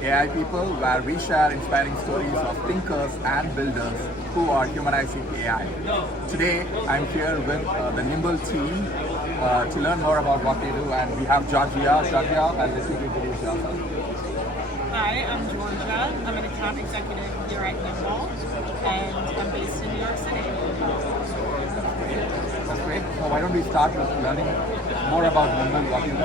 the AI People, where we share inspiring stories of thinkers and builders who are humanizing AI. Today, I'm here with the Nimble team to learn more about what they do, and we have Georgia. Georgia, I'll let you introduce yourself. Hi, I'm Georgia. I'm an account executive here at Nimble, and I'm based in New York City. That's great. So why don't we start with learning more about Nimble, what you do?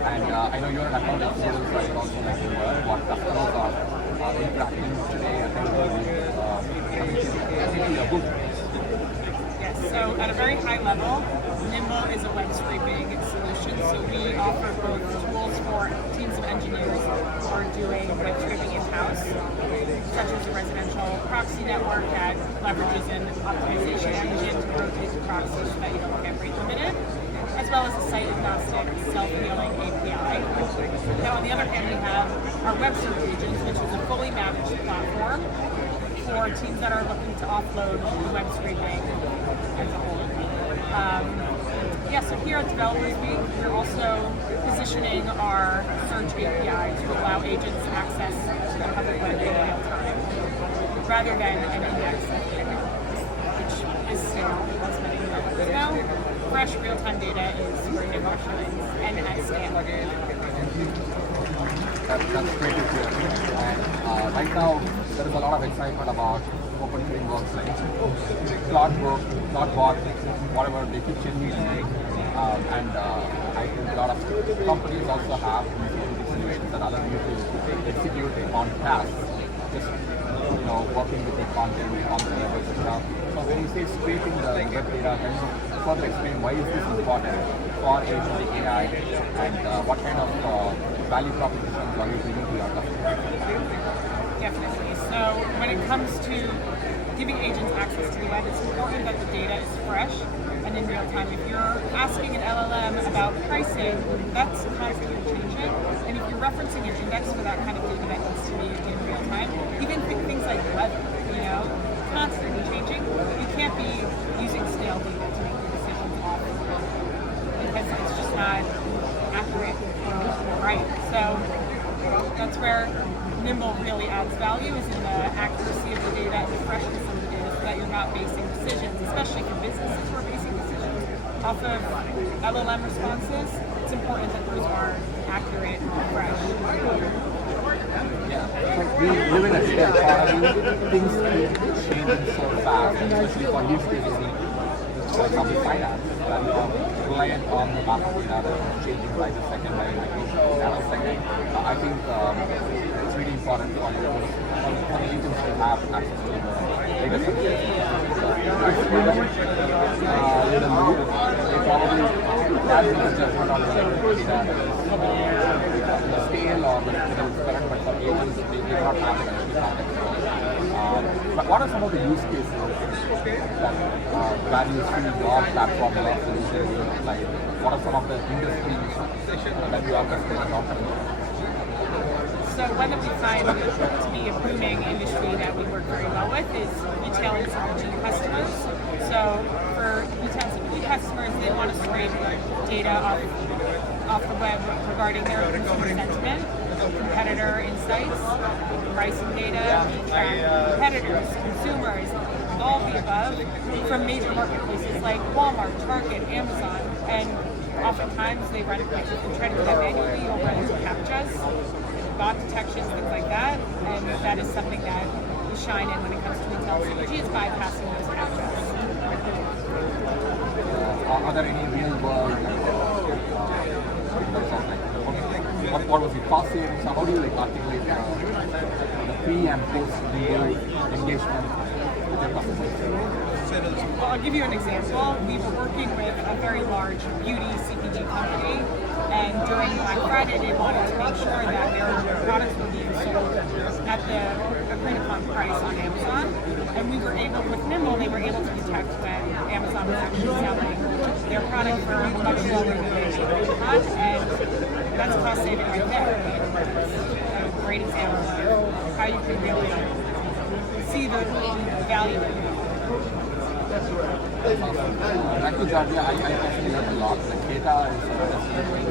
And I know you're an account executive, so I'd also like to learn what customers are interacting today and coming to your booth. Yes, so at a very high level, Nimble is a web scraping solution. So we offer both tools for teams of engineers who are doing web scraping in-house, such as a residential proxy network that leverages an optimization engine to rotate the proxy so that you don't get rate limited, as well as a site-agnostic, self-healing API. Now, on the other hand, we have our web search agents, which is a fully managed platform for teams that are looking to offload the web scraping as a whole. So here at Developers Week, we're also positioning our search API to allow agents access to the public web in real time, rather than an index, which is stale, as many developers know. Fresh real-time data is where Nimble shines, and at scale. That's great to hear. And right now, there is a lot of excitement about open frameworks like Cloudbot, whatever, they keep changing the name. I think a lot of companies also have these solutions that allow you to execute on tasks, just working with the content on the levels and stuff. So when you say scraping the web data, can you further explain why is this important for agentic AI and what kind of value propositions are you bringing to your customers? Definitely. So when it comes to giving agents access to the web, it's important that the data is fresh and in real time. If you're asking an LLM about pricing, that's constantly changing. And if you're referencing your index for that kind of data that needs to be in real time, even things like weather, constantly changing, you can't be using stale data to make your decisions off because it's just not accurate or right. So that's where Nimble really adds value, is in the accuracy of the data and the freshness of the data, so that you're not basing decisions, especially for businesses who are basing decisions off of LLM responses. It's important that those are accurate and fresh. Yeah, we live in a shared economy. Things keep changing so fast, especially for use cases for example finance, where you are reliant on the market data that's changing by the second, by nanosecond. I think it's really important for the agents to have access to the data sets. If you don't in the loop, they probably can make a judgment on whether the data is scale or whether it is correct, but for agents, they do not have the context. But what are some of the use cases that value see your platform or solution? Like, what are some of the industries that you are customers offering? So one that we find to be a booming industry that we work very well with is retail and CPG customers. So for retail and CPG customers, they want to scrape data off the web regarding their consumer sentiment, competitor insights, pricing data, competitors, consumers, all of the above, from major marketplaces like Walmart, Target, Amazon, and oftentimes they run it, they try to do that manually. You'll run into CAPTCHAs, bot detections, things like that, and that is something that we shine in when it comes to retail CPG, is bypassing those CAPTCHAs. Are there any real world what was the cost savings? How do you articulate the pre and post engagement with your customers? Well, I'll give you an example. We were working with a very large beauty CPG company, and during Black Friday, they wanted to make sure that their products were being sold at the agreed upon price on Amazon. And we were able, with Nimble, they were able to detect when Amazon was actually selling their product for much lower than they agreed upon, and that's cost saving right there. A great example of how you can really see the value of it. Back to Georgia, I actually learned a lot. Like data is definitely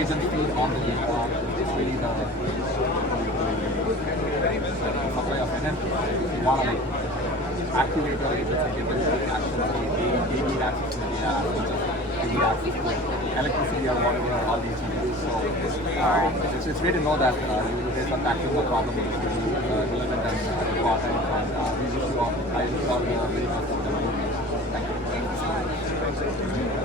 agent feed on the data. It's really the supply of energy. You want to like activate your agents and get them to take action. They need access to data as much as they need access to electricity or whatever, all these GPUs. So it's great to know that you guys are tackling the problem which is really relevant and important. And we wish you all, I wish you all the very best for the money. Thank you. Thank you so much.